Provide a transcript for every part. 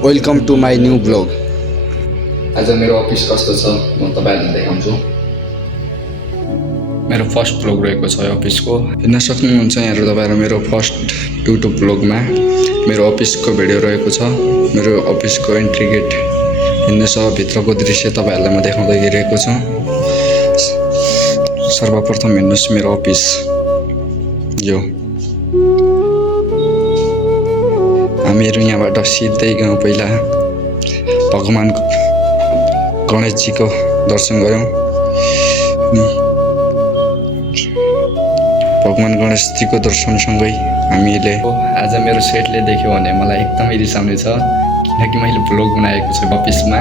Welcome to my new blog. आज मेरो office कस्तो छ म तपाईहरुलाई देखाउँछु। मेरो फर्स्ट ब्लग रहेको छ अफिसको। हेर्न सक्नुहुन्छ यहाँ तपाईहरु मेरो फर्स्ट युट्युब ब्लगमा मेरो अफिसको भिडियो रहेको छ। मेरो अफिसको एन्ट्री गेट हेर्नुस्, भित्रको दृश्य तपाईहरुलाई म देखाउँदै गइरहेको छु। सर्वप्रथम हेर्नुस् मेरो अफिस यो। हामीहरु यहाँबाट सिधै गयौं, पहिला भगवान गणेशजीको दर्शन गर्यौं। भगवान गणेशजीको दर्शनसँगै हामीले आज मेरो सेटले देख्यो भने मलाई एकदमै रिसाउने छ, किनकि मैले भ्लग बनाएको छु अफिसमा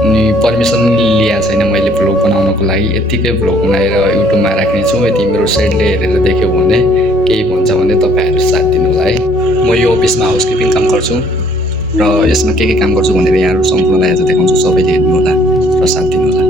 अनि पर्मिसन लिएको छैन मैले भ्लग बनाउनको लागि। यतिकै भ्लग बनाएर युट्युबमा राख्ने छु। यदि मेरो सेटले हेरेर देख्यो भने केही भन्छ भने तपाईहरु साथ दिनु होला है। म यो अफिसमा हाउसकिपिङ काम गर्छु र यसमा के काम गर्छु भनेर यहाँहरु सम्पूर्णलाई आज देखाउँछु। सबैले हेर्नु होला र साथ दिनु होला।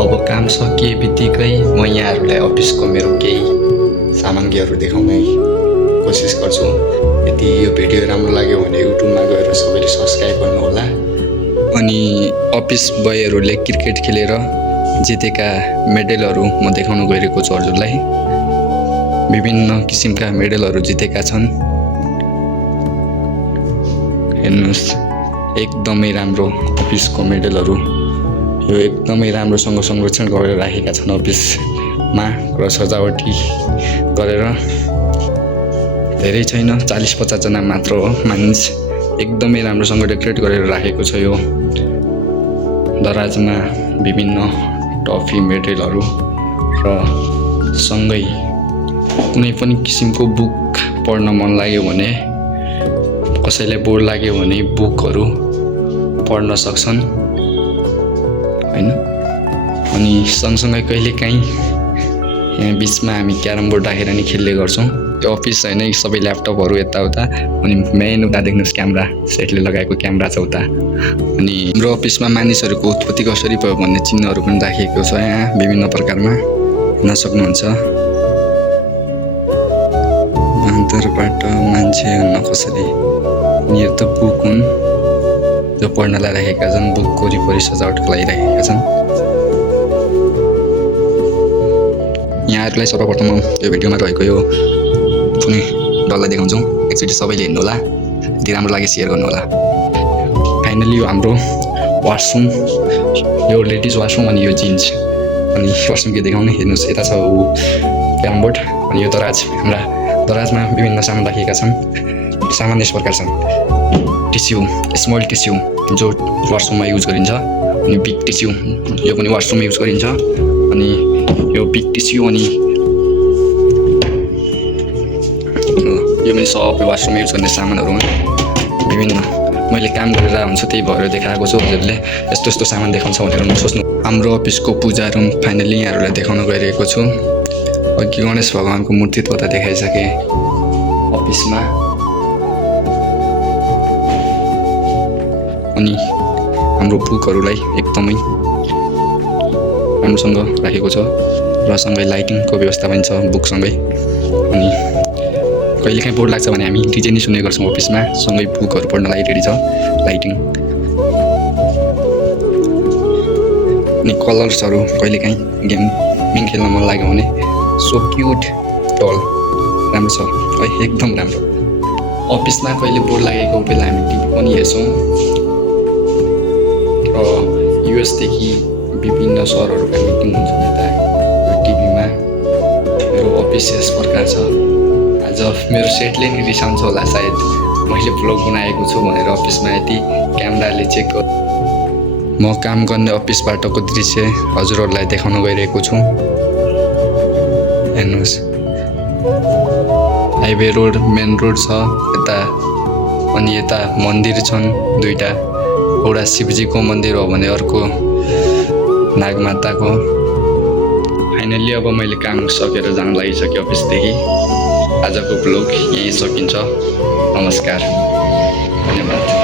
अब काम सकिए बित्तिकै म यहाँहरुलाई अफिसको मेरो केही सामग्रीहरु देखाउने कोसिस गर्छु। यदि यो भिडियो राम्रो लाग्यो भने युट्युबमा गएर सबैले सब्स्क्राइब गर्नु होला। अनि अफिस बयहरुले क्रिकेट खेलेर जितेका मेडलहरु म देखाउन गइरहेको छु हजुरलाई। विभिन्न किसिमका मेडलहरु जितेका छन्। हेर्नुस्, एकदमै राम्रो अफिसको मेडलहरु यो एकदमै राम्रोसँग संरक्षण गरेर राखेका छन् अफिसमा र सजावटी गरेर। धेरै छैन, 40-50 जना मात्र हो मानिस। एकदमै राम्रोसँग डेकोरेट गरेर राखेको छ यो दराजमा विभिन्न ट्रफी मेडलहरु र सँगै कुनै पनि किसिमको बुक पढ्न मन लाग्यो भने, कसैलाई बोर लाग्यो भने बुकहरु पढ्न सक्छन् हैन। अनि सँगसँगै कहिलेकाहीँ यहाँ बीचमा हामी क्यारम बोर्ड राखेर नि खेल्ने गर्छौं। यो अफिस हैन, सबै ल्यापटपहरु यताउता। अनि मेन उता देख्नुस् क्यामेरा, सेटले लगाएको क्यामेरा छ उता। अनि हाम्रो अफिसमा मानिसहरुको उत्पत्ति कसरी भयो भन्ने चिन्हहरु पनि राखिएको छ यहाँ विभिन्न प्रकारमा, हेर्न सक्नुहुन्छ। बाँदरबाट मान्छे हुन कसरी, यो त बुक हुन् जो पढ्नलाई राखेका छन्, बुकको वरिपरि सजावटको लागि राखेका छन्। यहाँहरुलाई सर्वप्रथम यो भिडियोमा रहेको यो कुनै डललाई देखाउँछु। एकचोटि सबैले हेर्नु होला, यदि राम्रो লাগে शेयर गर्नु होला। फाइनली यो हाम्रो वाशरूम, यो लेडिज वाशरूम अनि यो जिन्स। अनि वाशरूम के देखाउने, हेर्नुस् यता छ क्यारम बोर्ड अनि यो दराज। हाम्रा दराजमा विभिन्न सामान राखेका छन्। सामान यस प्रकार छन्। टिस्यु, स्मल टिस्यु जो वाशरूममा युज गरिन्छ, अनि बिग टिस्यु यो पनि वाशरूममा युज गरिन्छ। अनि यो बिग टिस्यु अनि यो पनि सबै वाशरूममा युज गर्ने सामानहरु विभिन्न मैले काम गरेर हुन्छ, त्यही भएर देखाएको छु। हजुरले यस्तो यस्तो सामान देखाउँछ भनेर नसोच्नु। हाम्रो अफिसको पूजा रुम फाइनली यहाँहरुलाई देखाउन गइरहेको छु। अघि गणेश भगवानको मूर्ति त देखाइसके अफिसमा। अनि हाम्रो बुकहरूलाई एकदमै राम्रोसँग राखेको छ र सँगै लाइटिङको व्यवस्था पनि छ बुकसँगै। अनि कहिलेकाहीँ बोर लाग्छ भने हामी डिजे नै सुन्ने गर्छौँ अफिसमा, सँगै बुकहरू पढ्नलाई रेडी छ लाइटिङ। अनि कलर्सहरू कहिलेकाहीँ गेमिङ खेल्न मन लाग्यो भने सो क्युट डल राम्रो छ है, एकदम राम्रो। अफिसमा कहिले बोर लागेको बेला हामी टिभी पनि हेर्छौँ र युएसदेखि विभिन्न सहरहरूका मिटिङ हुन्छ यता यो टिभीमा। मेरो अफिस यस प्रकार छ। आज मेरो सेटले नि रिसाउँछ होला सायद मैले ब्लग बनाएको छु भनेर अफिसमा यति क्यामेराले चेक गर। म काम गर्ने अफिसबाटको दृश्य हजुरहरूलाई देखाउन गइरहेको छु। हेर्नुहोस् हाइवे रोड, मेन रोड छ यता, अनि यता मन्दिर छन् दुईटा, एउटा शिवजीको मन्दिर हो भने अर्को नागमाताको। फाइनल्ली अब मैले काम सकेर जान लागिसकेँ अफिसदेखि। आजको ब्लग यहीँ सकिन्छ। नमस्कार, धन्यवाद।